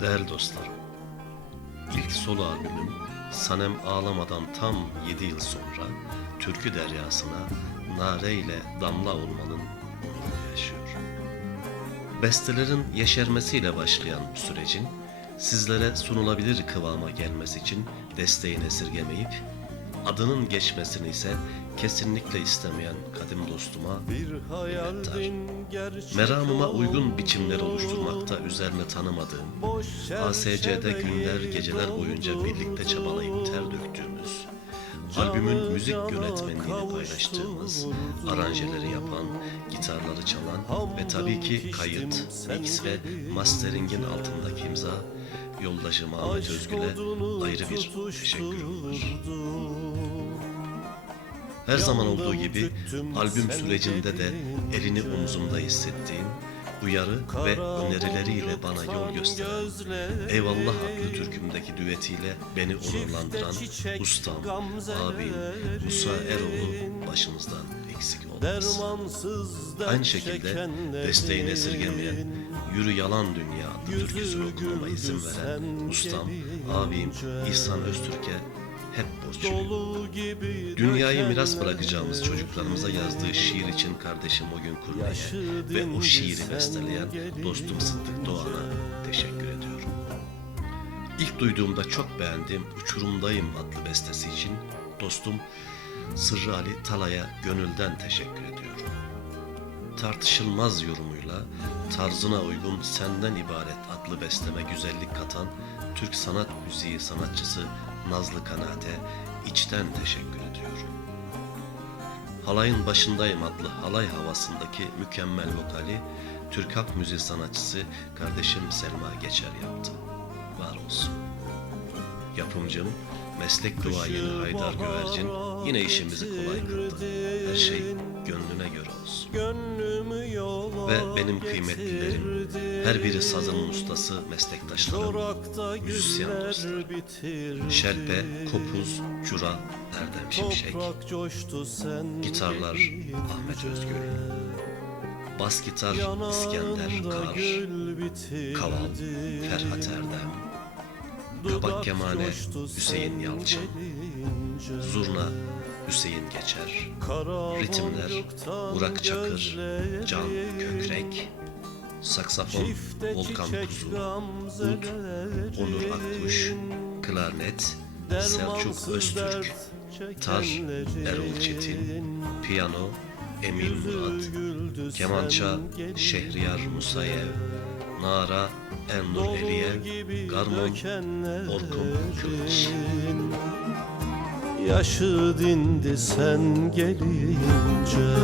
Değerli dostlarım, ilk solo albümüm Sanem Ağlamadan tam 7 yıl sonra türkü deryasına nare ile damla olmanın onurunu yaşıyor. Bestelerin yeşermesiyle başlayan bu sürecin sizlere sunulabilir kıvama gelmesi için desteğini esirgemeyip adının geçmesini ise kesinlikle istemeyen kadim dostuma gerçek meramıma uygun biçimler oluşturmakta üzerine tanımadığım ASC'de günler geceler boyunca birlikte çabalayıp ter döktüğümüz, albümün müzik yönetmenliğini paylaştığımız, aranjeleri yapan, gitarları çalan ve tabii ki kayıt, mix ve masteringin altındaki imza, yoldaşım Ahmet Özgül'e ayrı bir teşekkürüm var. Her zaman olduğu gibi albüm sürecinde de elini omzumda hissettiğim, uyarı ve önerileriyle bana yol gösteren, Eyvallah adlı türkümdeki düetiyle beni onurlandıran ustam, abim Musa Eroğlu başımızdan eksik olmaz. Aynı şekilde desteğini esirgemeyen Yürü Yalan Dünya adlı türküsünü okumama izin veren ustam, abim İhsan Öztürk'e hep borçluyum. Dünyayı miras bırakacağımız çocuklarımıza yazdığı şiir için kardeşim o gün kurmaya ve o şiiri besteleyen dostum Sıddık Doğan'a teşekkür ediyorum. İlk duyduğumda çok beğendiğim Uçurumdayım adlı bestesi için dostum Sırrı Ali Talay'a gönülden teşekkür ediyorum. Tartışılmaz yorumuyla tarzına uygun senden ibaret adlı besteme güzellik katan Türk sanat müziği sanatçısı Nazlı Kanaat'e içten teşekkür ediyorum. Halayın başındayım adlı halay havasındaki mükemmel vokali Türk halk müziği sanatçısı kardeşim Selma Geçer yaptı. Var olsun. Yapımcım meslek duayeni Haydar Güvercin yine işimizi kolay kıldı. Her şey gönlüne göre olsun. Ve benim kıymetlilerim, her biri sazının ustası meslektaşlarım, Çorakta müzisyen güller dostlar. bitirdi. Şerpe, Kopuz, Cura, Erdem Şimşek, gitarlar Ahmet Özgül, bas gitar İskender Kar. Kaval, Ferhat Erdem, Kabak Kemane Hüseyin Yalçın. Zurna Hüseyin Geçer, ritimler Burak Çakır. Can Kökrek, saksafon Volkan Kuzu. Ud, Onur Akkuş, klarnet Selçuk Öztürk, tar. Erol Çetin, piyano Emin Yüzü Murat, kemança. Şehriyar Musayev, nara Ennur Eliyev, garmon. Orkun Kılıç. Yaşı dindi sen gelince